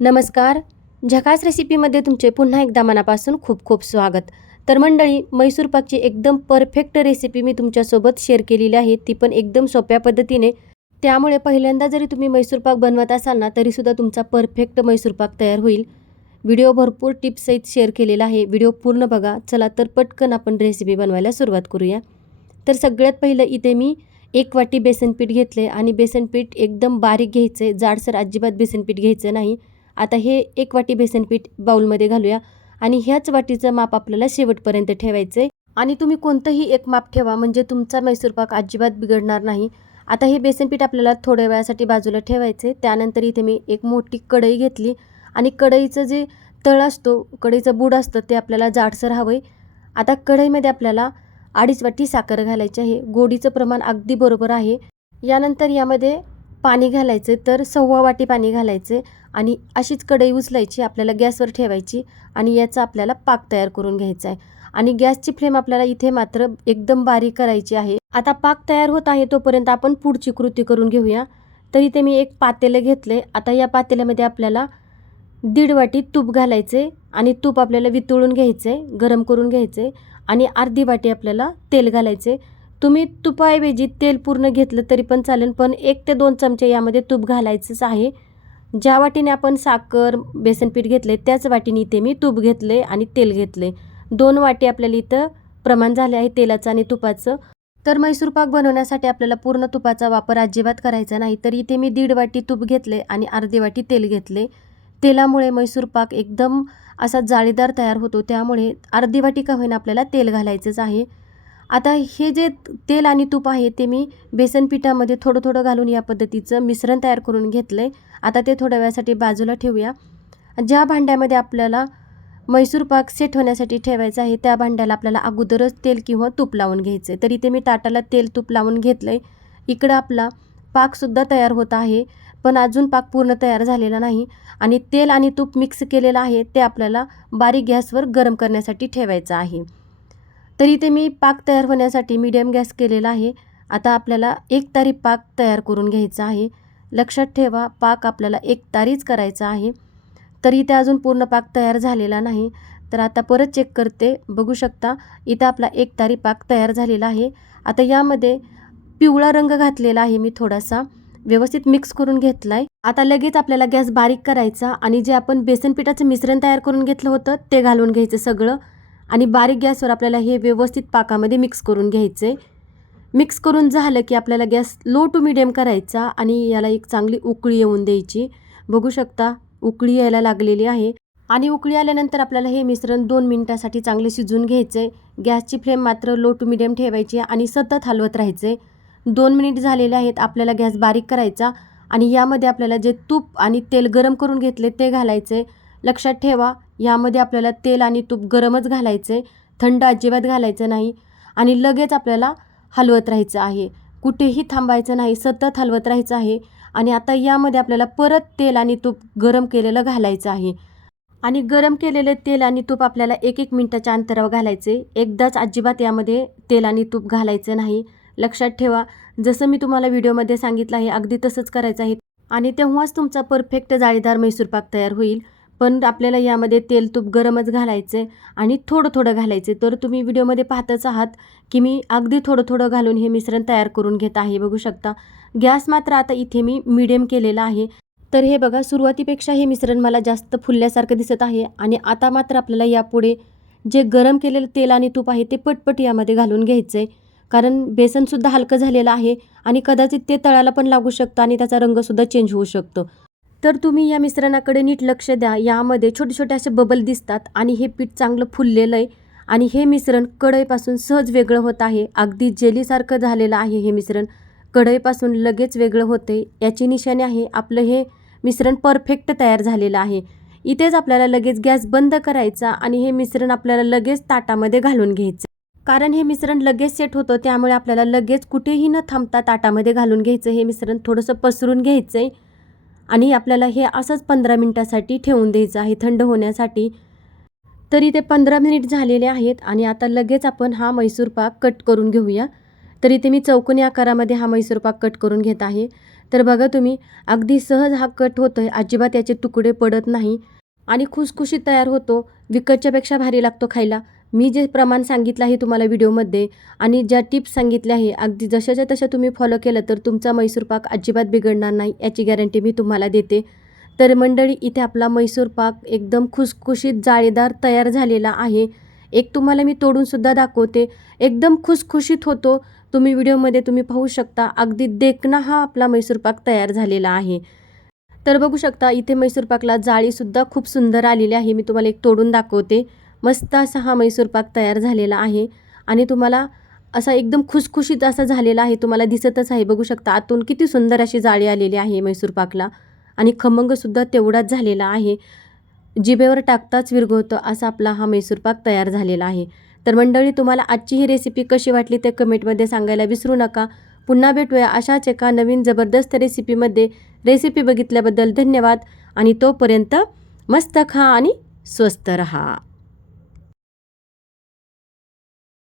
नमस्कार. झकास रेसिपीमध्ये तुमचे पुन्हा एकदा मनापासून खूप खूप स्वागत. तर मंडळी मैसूर पाकची एकदम परफेक्ट रेसिपी मी तुमच्यासोबत शेअर केलेली आहे. ती पण एकदम सोप्या पद्धतीने. त्यामुळे पहिल्यांदा जरी तुम्ही मैसूर पाक बनवत असाल ना तरीसुद्धा तुमचा परफेक्ट मैसूर पाक तयार होईल. व्हिडिओ भरपूर टिप्ससहित शेअर केलेला आहे. व्हिडिओ पूर्ण बघा. चला तर पटकन आपण रेसिपी बनवायला सुरुवात करूया. तर सगळ्यात पहिलं इथे मी एक वाटी बेसन पीठ घेतले आणि बेसन पीठ एकदम बारीक घ्यायचं आहे जाडसर अजिबात बेसन पीठ घ्यायचं नाही. आता हे एक वाटी बेसन पीठ बाऊलमध्ये घालूया. आणि ह्याच वाटीचं माप आपल्याला शेवटपर्यंत ठेवायचं आहे आणि तुम्ही कोणतंही एक माप ठेवा म्हणजे तुमचा मैसूर पाक अजिबात बिघडणार नाही. आता हे बेसनपीठ आपल्याला थोड्या वेळासाठी बाजूला ठेवायचं आहे त्यानंतर इथे मी एक मोठी कढई घेतली. आणि कढईचं जे तळ असतो कढईचं बूड असतं ते आपल्याला जाडसर हवं आहे आता कढईमध्ये आपल्याला अडीच वाटी साखर घालायची आहे. गोडीचं प्रमाण अगदी बरोबर आहे. यानंतर यामध्ये पाणी घालायचं तर सव्वा वाटी पाणी घालायचे आणि अशीच कढई उचलायची आपल्याला गॅसवर ठेवायची आणि याचा आपल्याला पाक तयार करून घ्यायचा आहे. आणि गॅसची फ्लेम आपल्याला इथे मात्र एकदम बारीक करायची आहे. आता पाक तयार होत आहे तोपर्यंत आपण पुढची कृती करून घेऊया. तर इथे मी एक पातेलं घेतले आता या पातेल्यामध्ये आपल्याला दीड वाटी तूप घालायचे आणि तूप आपल्याला वितळून घ्यायचे गरम करून घ्यायचे आणि अर्धी वाटी आपल्याला तेल घालायचे तुम्ही तुपाऐवजी तेल पूर्ण घेतलं तरी पण चालेल पण एक ते दोन चमचे यामध्ये तूप घालायचंच आहे. ज्या वाटीने आपण साखर बेसनपीठ घेतले त्याच वाटीने इथे मी तूप घेतले आणि तेल घेतले दोन वाटी आपल्याला इथं प्रमाण झाले आहे तेलाचं आणि तुपाचं. तर मैसूर पाक बनवण्यासाठी आपल्याला पूर्ण तुपाचा वापर अजिबात करायचा नाही. तर इथे मी दीड वाटी तूप घेतले आणि अर्धी वाटी तेल घेतले तेलामुळे मैसूर पाक एकदम असा जाळीदार तयार होतो. त्यामुळे अर्धी वाटी का होईना आपल्याला तेल घालायचंच आहे. आता हे जे तेल आणि तूप आहे ते मी बेसन पिठामध्ये थोडं थोडं घालून या पद्धतीचं मिश्रण तयार करून घेतलं आहे आता ते थोड्या वेळासाठी बाजूला ठेवूया. ज्या भांड्यामध्ये आपल्याला मैसूर पाक सेट होण्यासाठी ठेवायचं आहे त्या भांड्याला आपल्याला अगोदरच तेल किंवा तूप लावून घ्यायचं आहे तर इथे मी ताटाला तेल तूप लावून घेतलं आहे इकडं आपला पाकसुद्धा तयार होत आहे पण अजून पाक पूर्ण तयार झालेला नाही. आणि तेल आणि तूप मिक्स केलेलं आहे ते आपल्याला बारीक गॅसवर गरम करण्यासाठी ठेवायचं आहे. तर इथे मी पाक तयार होण्यासाठी मीडियम गॅस केलेला आहे. आता आपल्याला एक तारी पाक तयार करून घ्यायचा आहे. लक्षात ठेवा पाक आपल्याला एक तारीच करायचा आहे. तर इथे अजून पूर्ण पाक तयार झालेला नाही. तर आता परत चेक करते. बघू शकता इथं आपला एक तारी पाक तयार झालेला आहे. आता यामध्ये पिवळा रंग घातलेला आहे मी थोडासा. व्यवस्थित मिक्स करून घेतला आहे आता लगेच आपल्याला गॅस बारीक करायचा आणि जे आपण बेसन पिठाचं मिश्रण तयार करून घेतलं होतं ते घालून घ्यायचं सगळं. आणि बारीक गॅसवर आपल्याला हे व्यवस्थित पाकामध्ये मिक्स करून घ्यायचं. आहे मिक्स करून झालं की आपल्याला गॅस लो टू मिडियम करायचा आणि याला एक चांगली उकळी येऊन द्यायची. बघू शकता उकळी यायला लागलेली आहे. आणि उकळी आल्यानंतर आपल्याला हे मिश्रण दोन मिनटासाठी चांगले शिजवून घ्यायचं. आहे गॅसची फ्लेम मात्र लो टू मिडियम ठेवायची आणि सतत हलवत राहायचं. आहे दोन मिनिट झालेले आहेत आपल्याला गॅस बारीक करायचा आणि यामध्ये आपल्याला जे तूप आणि तेल गरम करून घेतले ते घालायचे. लक्षात ठेवा यामध्ये आपल्याला तेल आणि तूप गरमच घालायचं आहे थंड अजिबात घालायचं नाही आणि लगेच आपल्याला हलवत राहायचं आहे. कुठेही थांबायचं नाही सतत हलवत राहायचं आहे आणि आता यामध्ये आपल्याला परत तेल आणि तूप गरम केलेलं घालायचं आहे. आणि गरम केलेले तेल आणि तूप आपल्याला एक एक मिनटाच्या अंतरावर घालायचे एकदाच अजिबात यामध्ये तेल आणि तूप घालायचं नाही. लक्षात ठेवा जसं मी तुम्हाला व्हिडिओमध्ये सांगितलं आहे अगदी तसंच करायचं आहे. आणि तेव्हाच तुमचा परफेक्ट जाळीदार मैसूर पाक तयार होईल. पण आपल्याला यामध्ये तेल तूप गरमच घालायचं आहे आणि थोडं थोडं घालायचं तर तुम्ही व्हिडिओमध्ये पाहतच आहात की मी अगदी थोडं थोडं घालून हे मिश्रण तयार करून घेत आहे. बघू शकता गॅस मात्र आता इथे मी मिडियम केलेला आहे. तर हे बघा सुरुवातीपेक्षा हे मिश्रण मला जास्त फुलल्यासारखं दिसत आहे आणि आता मात्र आपल्याला यापुढे जे गरम केलेलं तेल आणि तूप आहे ते पटपट यामध्ये घालून घ्यायचं आहे कारण बेसनसुद्धा हलकं झालेलं आहे आणि कदाचित ते तळाला पण लागू शकतं आणि त्याचा रंगसुद्धा चेंज होऊ शकतो. तर तुम्ही या मिश्रणाकडे नीट लक्ष द्या. यामध्ये छोटे छोटे असे बबल दिसतात आणि हे पीठ चांगलं फुललेलं आहे आणि हे मिश्रण कढईपासून सहज वेगळं होत आहे. अगदी जेलीसारखं झालेलं आहे हे मिश्रण. कढईपासून लगेच वेगळं होते. याची निशाणी आहे. आपलं हे मिश्रण परफेक्ट तयार झालेलं आहे. इथेच आपल्याला लगेच गॅस बंद करायचा आणि हे मिश्रण आपल्याला लगेच ताटामध्ये घालून घ्यायचं. कारण हे मिश्रण लगेच सेट होतं त्यामुळे आपल्याला लगेच कुठेही न थांबता ताटामध्ये घालून घ्यायचं. हे मिश्रण थोडंसं पसरून घ्यायचं आहे आणि आपल्याला हे असंच पंधरा मिनटासाठी ठेवून द्यायचं आहे थंड होण्यासाठी. तरी ते पंधरा मिनिट झालेले आहेत आणि आता लगेच आपण हा मैसूर पाक कट करून घेऊया. तर इथे मी चौकोनी आकारामध्ये हा मैसूर पाक कट करून घेत आहे. तर बघा तुम्ही अगदी सहज हा कट होतो आहे अजिबात याचे तुकडे पडत नाही. आणि खुसखुशीत तयार होतो. विकतच्यापेक्षा भारी लागतो खायला. मी जे प्रमाण सांगितलं आहे तुम्हाला व्हिडिओमध्ये आणि ज्या टिप्स सांगितल्या आहे अगदी जशाच्या तशा तुम्ही फॉलो केलं तर तुमचा मैसूर पाक अजिबात बिघडणार नाही याची गॅरंटी मी तुम्हाला देते. तर मंडळी इथे आपला मैसूर पाक एकदम खुसखुशीत जाळीदार तयार झालेला आहे. एक तुम्हाला मी तोडूनसुद्धा दाखवते. एकदम खुसखुशीत होतो. तुम्ही व्हिडिओमध्ये तुम्ही पाहू शकता अगदी देखणा हा आपला मैसूर पाक तयार झालेला आहे. तर बघू शकता इथे मैसूर पाकला जाळीसुद्धा खूप सुंदर आलेली आहे. मी तुम्हाला एक तोडून दाखवते. मस्त असा हा मैसूर पाक तयार झालेला आहे. आणि तुम्हाला असा एकदम खुसखुशीत असा झालेला आहे तुम्हाला दिसतच आहे. बघू शकता आतून किती सुंदर अशी जाळी आलेली आहे मैसूर पाकला. आणि खमंगसुद्धा तेवढाच झालेला आहे. जिभेवर टाकताच विरघळतं असा आपला हा मैसूर पाक तयार झालेला आहे. तर मंडळी तुम्हाला आजची ही रेसिपी कशी वाटली ते कमेंटमध्ये सांगायला विसरू नका. पुन्हा भेटूया अशाच एका नवीन जबरदस्त रेसिपीमध्ये रेसिपी बघितल्याबद्दल धन्यवाद. आणि तोपर्यंत मस्त खा आणि स्वस्त रहा.